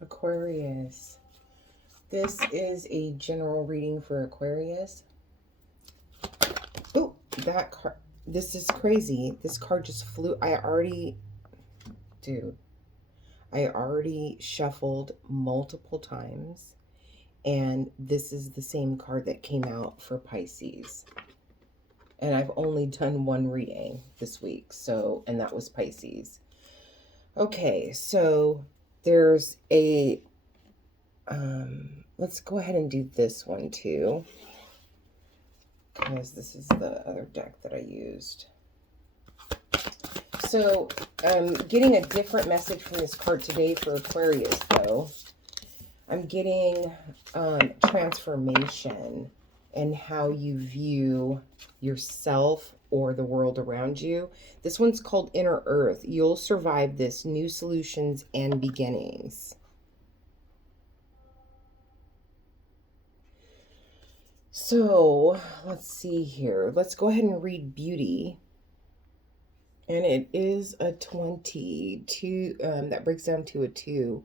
Aquarius. This is a general reading for Aquarius. Oh, that card. This is crazy. This card just flew. Dude, I already shuffled multiple times, and this is the same card that came out for Pisces. And I've only done one reading this week, and that was Pisces. Okay, so there's a, let's go ahead and do this one too, because this is the other deck that I used. So I'm getting a different message from this card today for Aquarius, though. I'm getting transformation and how you view yourself or the world around you. This one's called Inner Earth. You'll survive this. New solutions and beginnings. So let's see here. Let's go ahead and read Beauty. And it is a 22, that breaks down to a 2.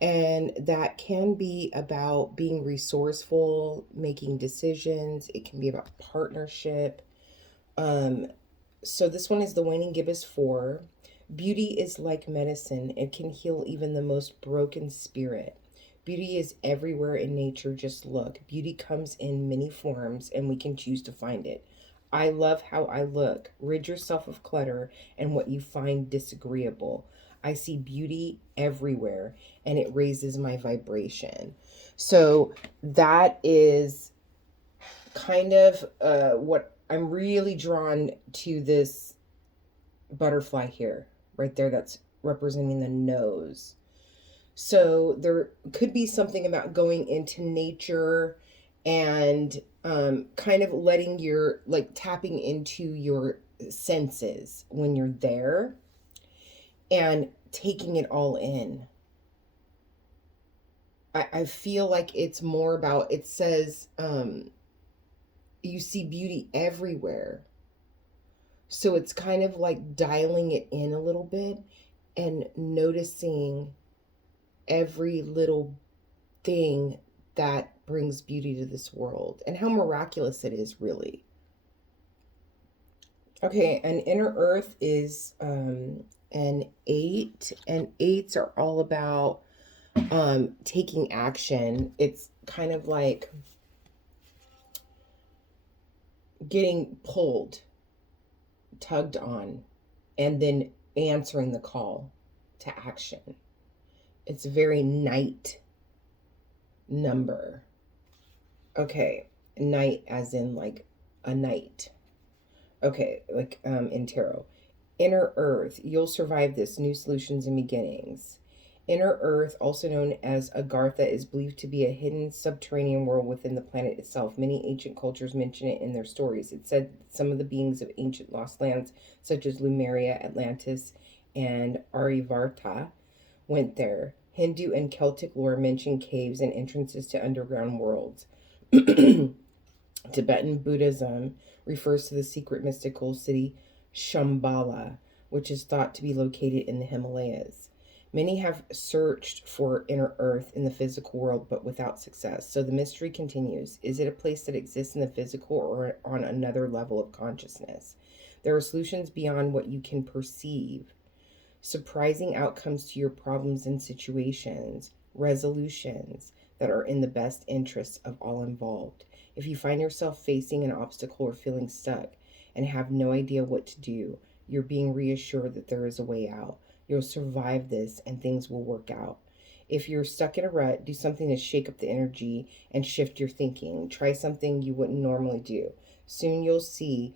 And that can be about being resourceful, making decisions. It can be about partnership. So this one is the waning gibbous 4. Beauty is like medicine. It can heal even the most broken spirit. Beauty is everywhere in nature. Just look. Beauty comes in many forms, and we can choose to find it. I love how I look. Rid yourself of clutter and what you find disagreeable. I see beauty everywhere, and it raises my vibration. So that is kind of what I'm really drawn to, this butterfly here, right there, that's representing the nose. So there could be something about going into nature and kind of letting tapping into your senses when you're there and taking it all in. I feel like it's more about, it says, you see beauty everywhere. So it's kind of like dialing it in a little bit and noticing every little thing that brings beauty to this world and how miraculous it is, really. Okay, and Inner Earth is an 8, and 8s are all about taking action. It's kind of like getting pulled, tugged on, and then answering the call to action. It's a very night number. Okay, night as in like a night. Okay, like in tarot. Inner Earth, you'll survive this. New solutions and beginnings. Inner Earth, also known as Agartha, is believed to be a hidden subterranean world within the planet itself. Many ancient cultures mention it in their stories. It said some of the beings of ancient lost lands, such as Lemuria, Atlantis, and Aryavarta, went there. Hindu and Celtic lore mention caves and entrances to underground worlds. Tibetan Buddhism refers to the secret mystical city Shambhala, which is thought to be located in the Himalayas. Many have searched for Inner Earth in the physical world, but without success. So the mystery continues. Is it a place that exists in the physical or on another level of consciousness? There are solutions beyond what you can perceive. Surprising outcomes to your problems and situations. Resolutions that are in the best interests of all involved. If you find yourself facing an obstacle or feeling stuck and have no idea what to do, you're being reassured that there is a way out. You'll survive this and things will work out. If you're stuck in a rut, do something to shake up the energy and shift your thinking. Try something you wouldn't normally do. Soon you'll see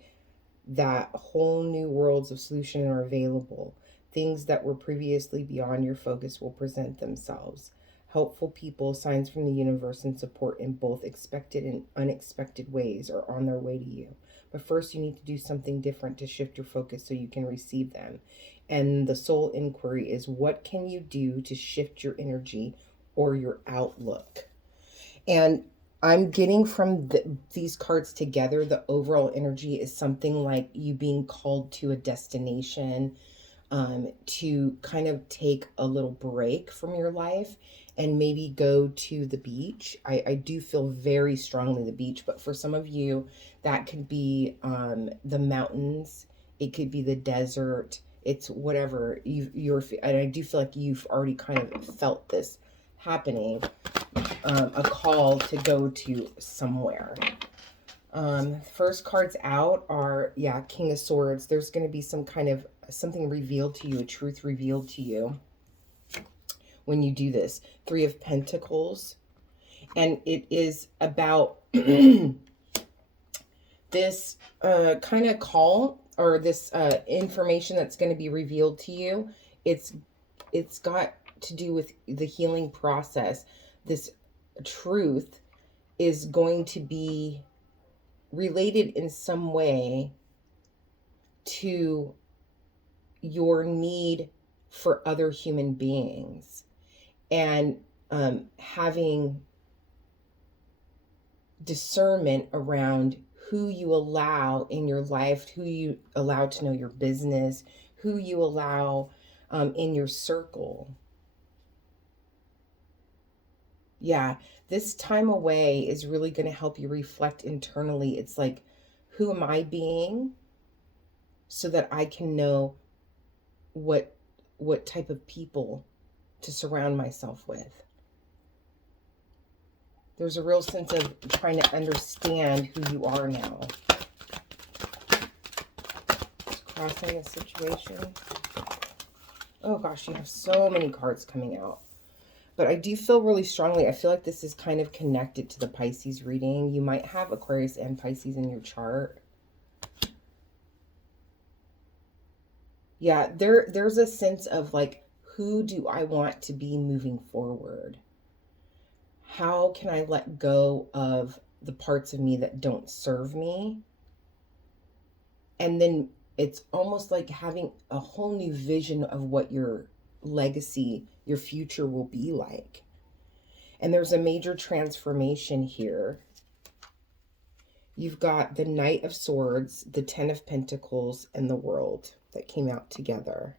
that whole new worlds of solution are available. Things that were previously beyond your focus will present themselves. Helpful people, signs from the universe, and support in both expected and unexpected ways are on their way to you. But first, you need to do something different to shift your focus so you can receive them. And the soul inquiry is, what can you do to shift your energy or your outlook? And I'm getting from these cards together, the overall energy is something like you being called to a destination, to kind of take a little break from your life and maybe go to the beach. I do feel very strongly the beach, but for some of you, that could be the mountains, it could be the desert, it's whatever and I do feel like you've already kind of felt this happening, a call to go to somewhere. First cards out are, yeah, King of Swords. There's going to be some kind of something revealed to you, a truth revealed to you when you do this. Three of Pentacles. And it is about this kind of call, or this information that's going to be revealed to you. It's got to do with the healing process. This truth is going to be related in some way to your need for other human beings, and having discernment around who you allow in your life, who you allow to know your business, who you allow in your circle. Yeah, this time away is really going to help you reflect internally. It's like, who am I being, so that I can know what type of people to surround myself with. There's a real sense of trying to understand who you are now. Just crossing the situation. Oh gosh, you have so many cards coming out. But I do feel really strongly, I feel like this is kind of connected to the Pisces reading. You might have Aquarius and Pisces in your chart. Yeah, there's a sense of like, who do I want to be moving forward? How can I let go of the parts of me that don't serve me? And then it's almost like having a whole new vision of what your legacy, your future will be like. And there's a major transformation here. You've got the Knight of Swords, the Ten of Pentacles, and the World that came out together.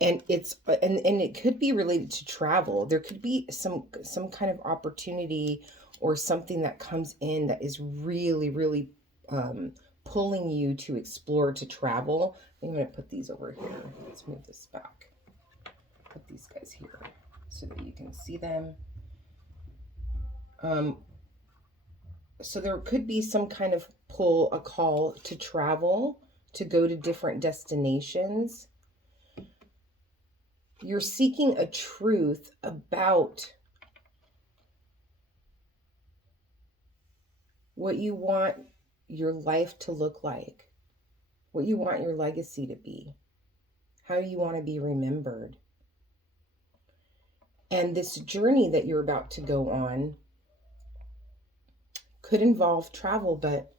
And it's and it could be related to travel. There could be some kind of opportunity or something that comes in that is really, really pulling you to explore, to travel. I'm going to put these over here. Let's move this back. Put these guys here so that you can see them. So there could be some kind of pull, a call to travel, to go to different destinations. You're seeking a truth about what you want your life to look like, what you want your legacy to be, how you want to be remembered. And this journey that you're about to go on could involve travel, but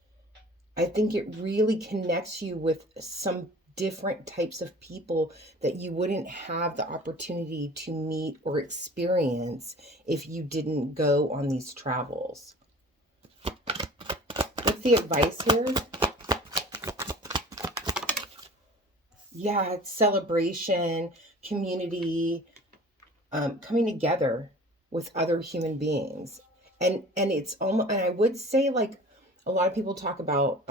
I think it really connects you with some different types of people that you wouldn't have the opportunity to meet or experience if you didn't go on these travels. What's the advice here? Yeah, it's celebration, community, coming together with other human beings. And it's almost, and I would say, like, a lot of people talk about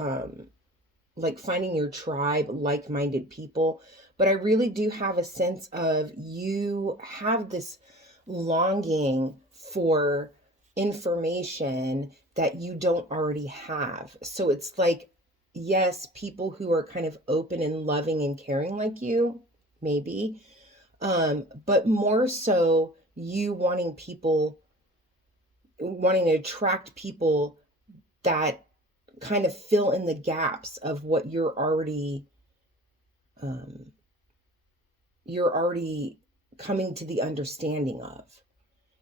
like finding your tribe, like-minded people, but I really do have a sense of you have this longing for information that you don't already have. So it's like, yes, people who are kind of open and loving and caring like you, maybe, but more so you wanting to attract people that kind of fill in the gaps of what you're already coming to the understanding of.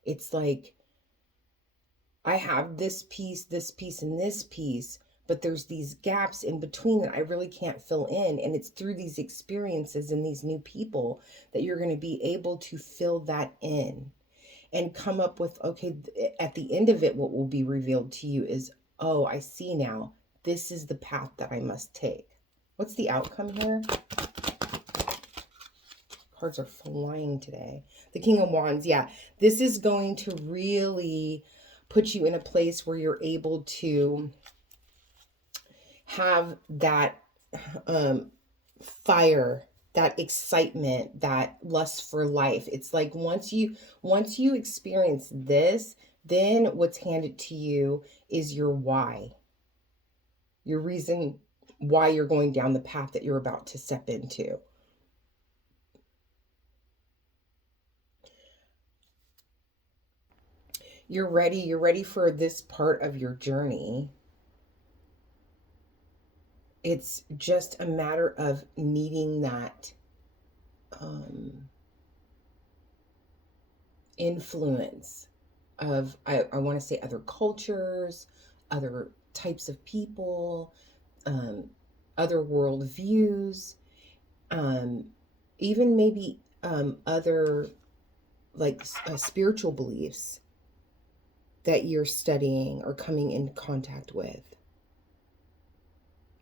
It's like, I have this piece, and this piece, but there's these gaps in between that I really can't fill in. And it's through these experiences and these new people that you're going to be able to fill that in and come up with, okay, at the end of it, what will be revealed to you is, oh, I see now. This is the path that I must take. What's the outcome here? Cards are flying today. The King of Wands. Yeah, this is going to really put you in a place where you're able to have that fire, that excitement, that lust for life. It's like once you experience this, then what's handed to you is your why. Your reason why you're going down the path that you're about to step into. You're ready for this part of your journey. It's just a matter of needing that influence of, I want to say, other cultures, other types of people, other worldviews, even maybe other like spiritual beliefs that you're studying or coming in contact with.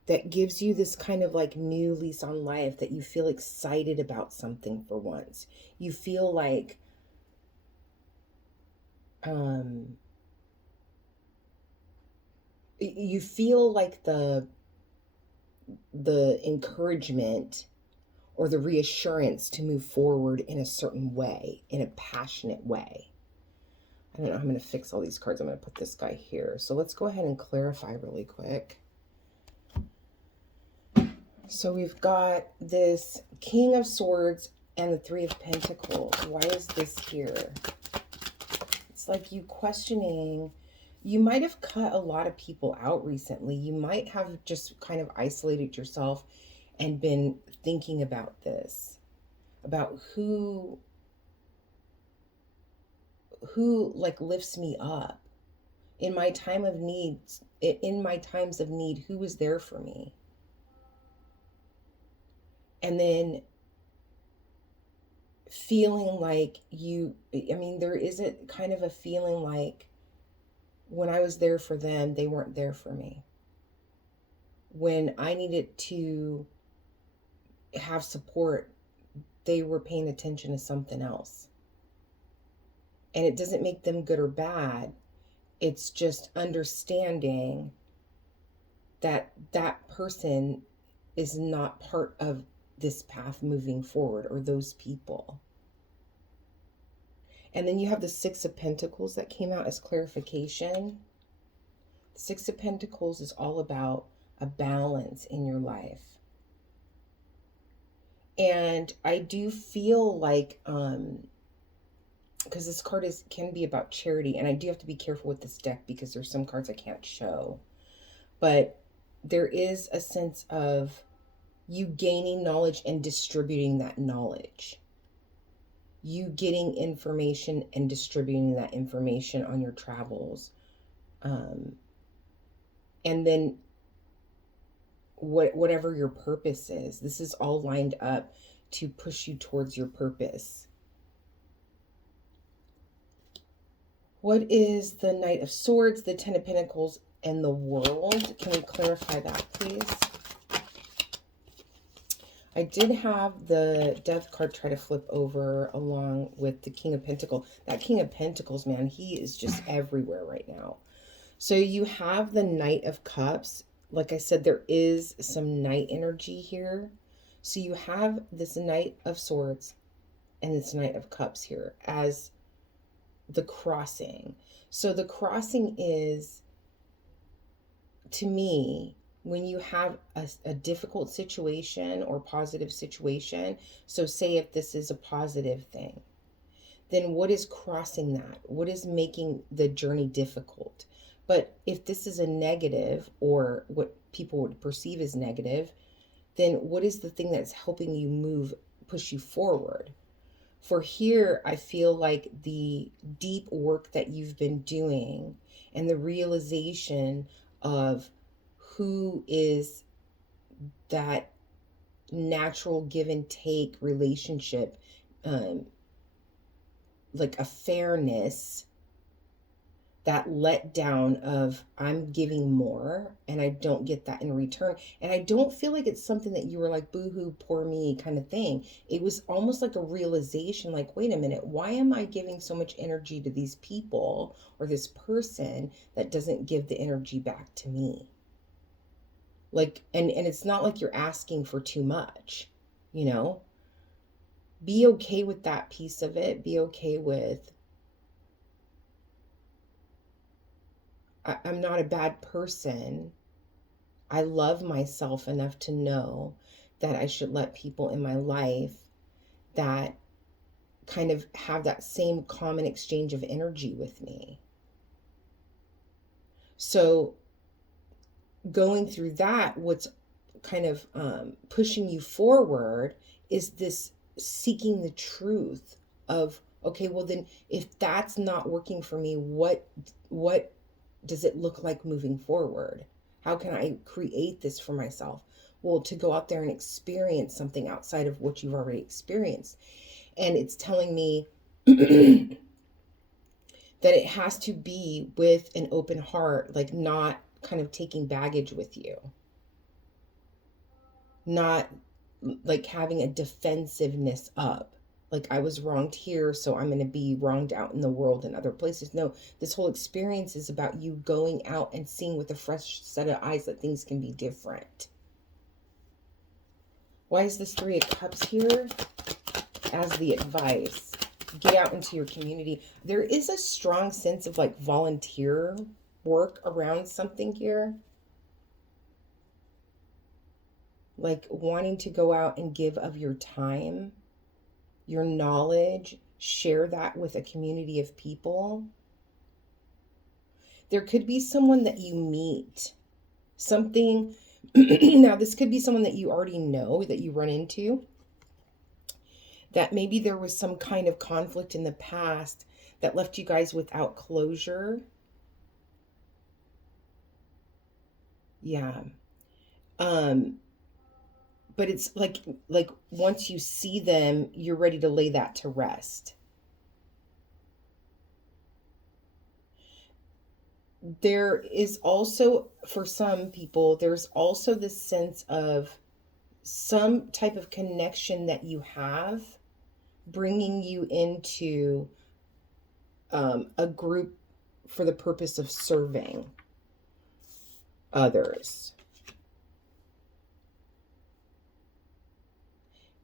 That gives you this kind of like new lease on life, that you feel excited about something for once. You feel like you feel like the encouragement or the reassurance to move forward in a certain way, in a passionate way. I don't know how I'm going to fix all these cards. I'm going to put this guy here. So let's go ahead and clarify really quick. So we've got this King of Swords and the Three of Pentacles. Why is this here? It's like you questioning. You might have cut a lot of people out recently. You might have just kind of isolated yourself and been thinking about this, about who like lifts me up in my time of need, in my times of need, who was there for me. And then feeling like there is a kind of a feeling like when I was there for them, they weren't there for me. When I needed to have support, they were paying attention to something else. And it doesn't make them good or bad. It's just understanding that that person is not part of this path moving forward, or those people. And then you have the Six of Pentacles that came out as clarification. The Six of Pentacles is all about a balance in your life. And I do feel like, because this card can be about charity, and I do have to be careful with this deck because there's some cards I can't show. But there is a sense of you gaining knowledge and distributing that knowledge. You getting information and distributing that information on your travels. And then whatever your purpose is, this is all lined up to push you towards your purpose. What is the Knight of Swords, the Ten of Pentacles, and the World? Can we clarify that, please? I did have the Death card try to flip over along with the King of Pentacles. That King of Pentacles, man, he is just everywhere right now. So you have the Knight of Cups. Like I said, there is some Knight energy here. So you have this Knight of Swords and this Knight of Cups here as the crossing. So the crossing is, to me, when you have a difficult situation or positive situation. So say if this is a positive thing, then what is crossing that? What is making the journey difficult? But if this is a negative, or what people would perceive as negative, then what is the thing that's helping you push you forward? For here, I feel like the deep work that you've been doing and the realization of who is that natural give and take relationship, like a fairness, that letdown of I'm giving more and I don't get that in return. And I don't feel like it's something that you were like, boo-hoo, poor me kind of thing. It was almost like a realization, like, wait a minute, why am I giving so much energy to these people or this person that doesn't give the energy back to me? Like, and it's not like you're asking for too much, you know? Be okay with that piece of it. Be okay with, I'm not a bad person. I love myself enough to know that I should let people in my life that kind of have that same common exchange of energy with me. So, going through that, what's kind of pushing you forward is this seeking the truth of, okay, well then if that's not working for me, what does it look like moving forward? How can I create this for myself? Well, to go out there and experience something outside of what you've already experienced. And it's telling me that it has to be with an open heart, like not kind of taking baggage with you, not like having a defensiveness up. Like I was wronged here, so I'm going to be wronged out in the world and other places. No, this whole experience is about you going out and seeing with a fresh set of eyes that things can be different. Why is this Three of Cups here as the advice? Get out into your community. There is a strong sense of like volunteer work around something here. Like wanting to go out and give of your time, your knowledge, share that with a community of people. There could be someone that you meet, something. Now, this could be someone that you already know, that you run into, that maybe there was some kind of conflict in the past that left you guys without closure. Yeah. But it's like once you see them, you're ready to lay that to rest. There is also, for some people, there's also this sense of some type of connection that you have bringing you into a group for the purpose of serving others.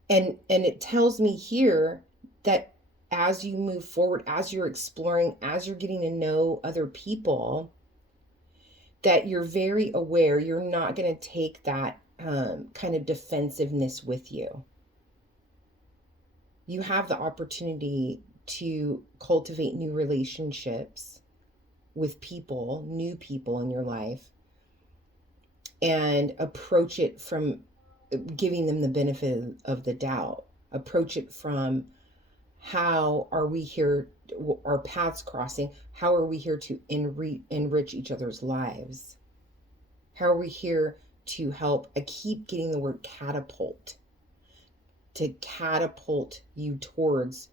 And it tells me here that as you move forward, as you're exploring, as you're getting to know other people, that you're very aware you're not going to take that kind of defensiveness with you. You have the opportunity to cultivate new relationships with people, new people in your life, and approach it from giving them the benefit of the doubt. Approach it from, how are we here, our paths crossing, how are we here to enrich each other's lives? How are we here to help? I keep getting the word catapult, to catapult you towards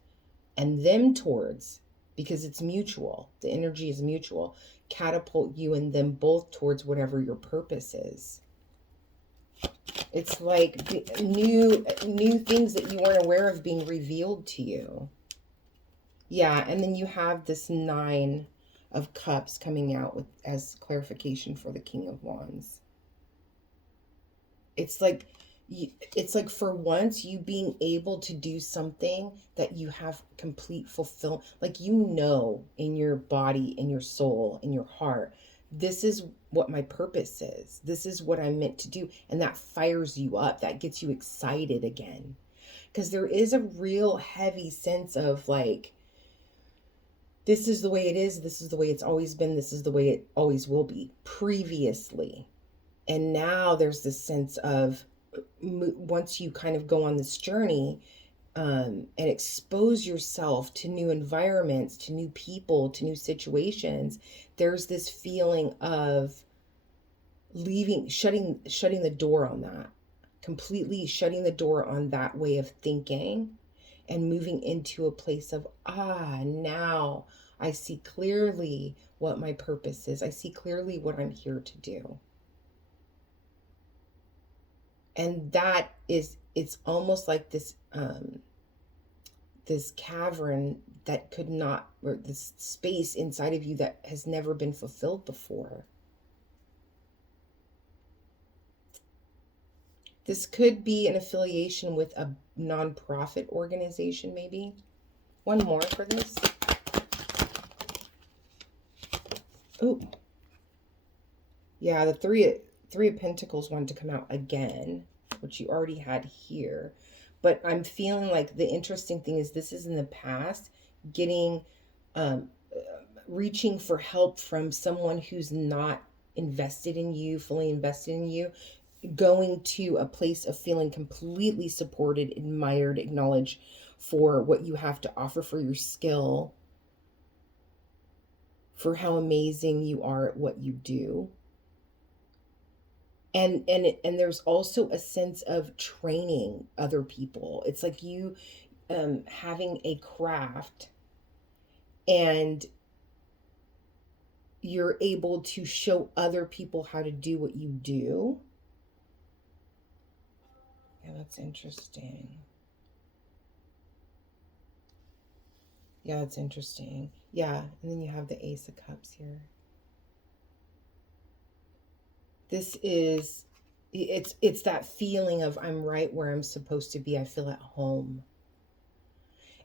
and them towards, because it's mutual. The energy is mutual. Catapult you and them both towards whatever your purpose is. It's like new things that you weren't aware of being revealed to you. Yeah, and then you have this Nine of Cups coming out with as clarification for the King of Wands. It's like for once you being able to do something that you have complete fulfillment, like you know in your body, in your soul, in your heart, this is what my purpose is. This is what I'm meant to do. And that fires you up. That gets you excited again. Because there is a real heavy sense of like, this is the way it is. This is the way it's always been. This is the way it always will be previously. And now there's this sense of, once you kind of go on this journey and expose yourself to new environments, to new people, to new situations, there's this feeling of shutting the door on that, completely shutting the door on that way of thinking, and moving into a place of, now I see clearly what my purpose is. I see clearly what I'm here to do. And that is, it's almost like this cavern that could not, or this space inside of you that has never been fulfilled before. This could be an affiliation with a nonprofit organization, maybe. One more for this. Oh, yeah, the three of Pentacles wanted to come out again, which you already had here. But I'm feeling like the interesting thing is this is in the past, getting, reaching for help from someone who's not invested in you, fully invested in you, going to a place of feeling completely supported, admired, acknowledged for what you have to offer, for your skill, for how amazing you are at what you do. And there's also a sense of training other people. It's like you having a craft, and you're able to show other people how to do what you do. Yeah, that's interesting. Yeah, that's interesting. Yeah, and then you have the Ace of Cups here. This is, it's that feeling of I'm right where I'm supposed to be. I feel at home.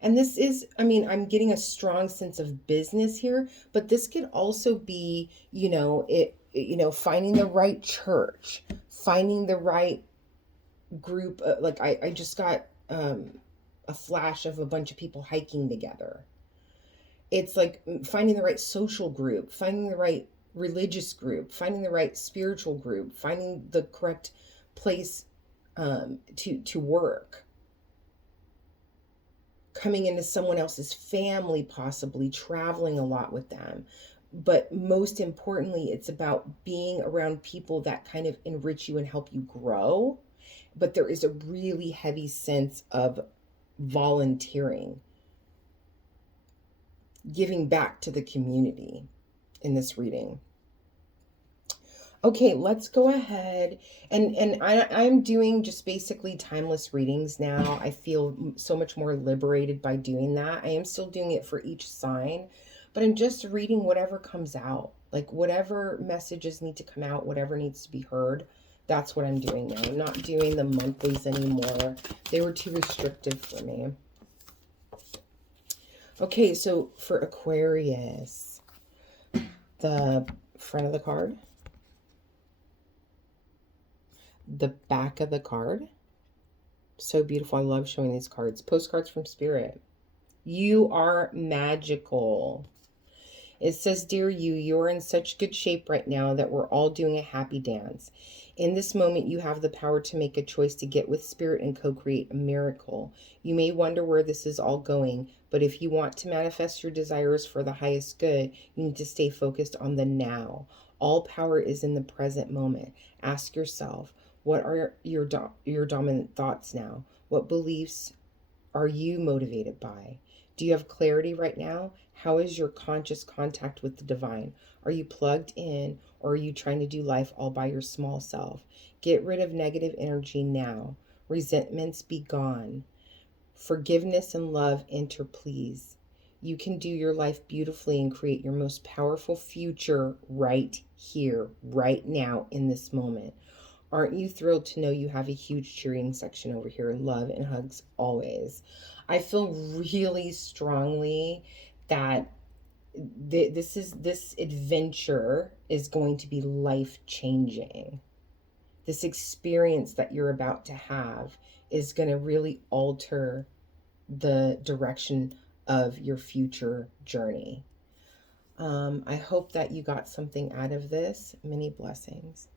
And this is, I mean, I'm getting a strong sense of business here, but this could also be, finding the right church, finding the right group. Like I just got a flash of a bunch of people hiking together. It's like finding the right social group, finding the right religious group, finding the right spiritual group, finding the correct place to work, coming into someone else's family, possibly traveling a lot with them. But most importantly, it's about being around people that kind of enrich you and help you grow. But there is a really heavy sense of volunteering, giving back to the community in this reading. Okay, let's go ahead. And I'm doing just basically timeless readings now. I feel so much more liberated by doing that. I am still doing it for each sign, but I'm just reading whatever comes out. Like whatever messages need to come out, whatever needs to be heard. That's what I'm doing now. I'm not doing the monthlies anymore. They were too restrictive for me. Okay, so for Aquarius, the front of the card, the back of the card. So beautiful. I love showing these cards. Postcards from Spirit. You are magical. It says, dear you, you're in such good shape right now that we're all doing a happy dance. In this moment, you have the power to make a choice to get with Spirit and co-create a miracle. You may wonder where this is all going, but if you want to manifest your desires for the highest good, you need to stay focused on the now. All power is in the present moment. Ask yourself, what are your dominant thoughts now? What beliefs are you motivated by? Do you have clarity right now? How is your conscious contact with the divine? Are you plugged in, or are you trying to do life all by your small self? Get rid of negative energy now. Resentments be gone. Forgiveness and love enter, please. You can do your life beautifully and create your most powerful future right here, right now, in this moment. Aren't you thrilled to know you have a huge cheering section over here? Love and hugs always. I feel really strongly that this adventure is going to be life-changing. This experience that you're about to have is going to really alter the direction of your future journey. I hope that you got something out of this. Many blessings.